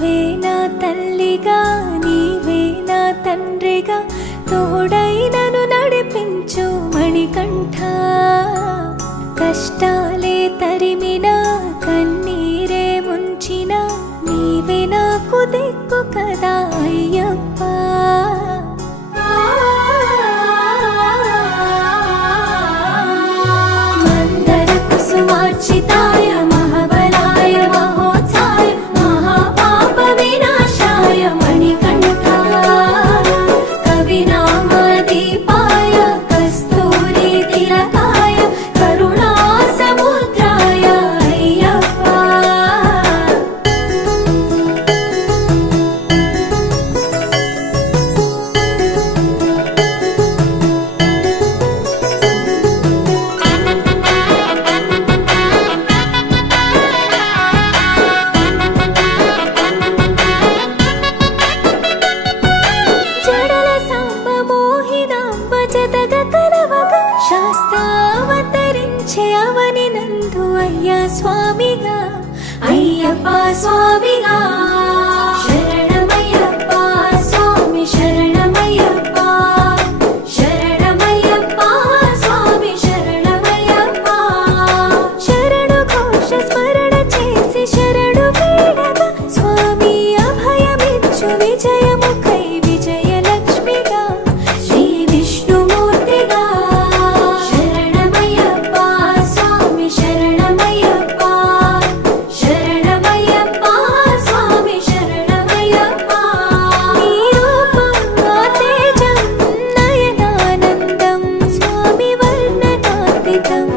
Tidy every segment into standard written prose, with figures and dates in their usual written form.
నీవే నా తల్లిగా నీవే నా తండ్రిగా తోడై నన్ను నడిపించు మణికంఠ. కష్టాలే తరిమినా కన్నీరే ముంచినా నీవే నాకు దిక్కు కదా అయ్యప్ప. మందర కుసుమార్చితాయ మహాబలాయ మహోత్సాయ మహాపాప వినాశాయ మణికంఠ. కవినామదీపాయ కస్తూరి తిలకాయ కరుణా సముద్రాయ అయ్యప్ప. జడల సాంబ మోహినాంబ జతగ కలవగ శాస్త్రావతరించే అవని నందు అయ్యా స్వామిగా అయ్యప్ప స్వామిగా. శరణమయ్యప్ప స్వామి శరణమయ్యప్ప శరణమయ్యప్ప స్వామి శరణమయ్యప్ప. శరణు ఘోష స్మరణ చేసి శరణు వేడగా స్వామి అభయమిచ్చు విజయముఖై విజయలక్ష్మిగా శ్రీ విష్ణుమూర్తిగా. శరణమయ్యప్ప స్వామి శరణమయ్యప్ప శరణమయ్యప్ప స్వామి శరణమయ్యప్ప. నీ రూపం ఆ తేజం నయనానందం స్వామి వర్ణనాతీతం.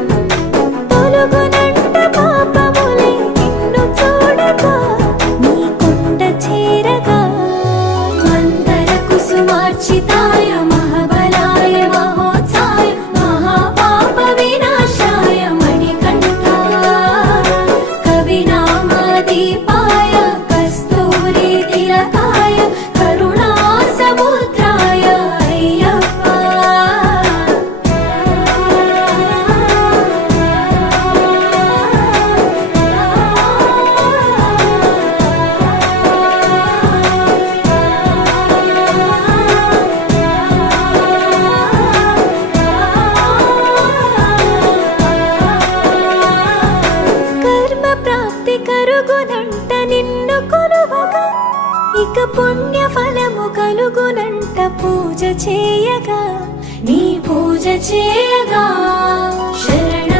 తొలగునంట పాపములై నిన్ను చూడగా నీ కొండ చేరగా. మందర కుసుమార్చితాయ మహాబలాయ మహోత్సాయ మహాపాప వినాశాయ మణికంఠ. కవినామదీపాయ కస్తూరి తిలకాయ కరుణా సముద్రాయ అయ్యప్ప. కర్మ ప్రాప్తి కరుగునంట నిన్ను కొలువగా ఇక పుణ్య ఫలము కలుగునంట పూజ చేయగా నీ పూజ చేయగా. శరణ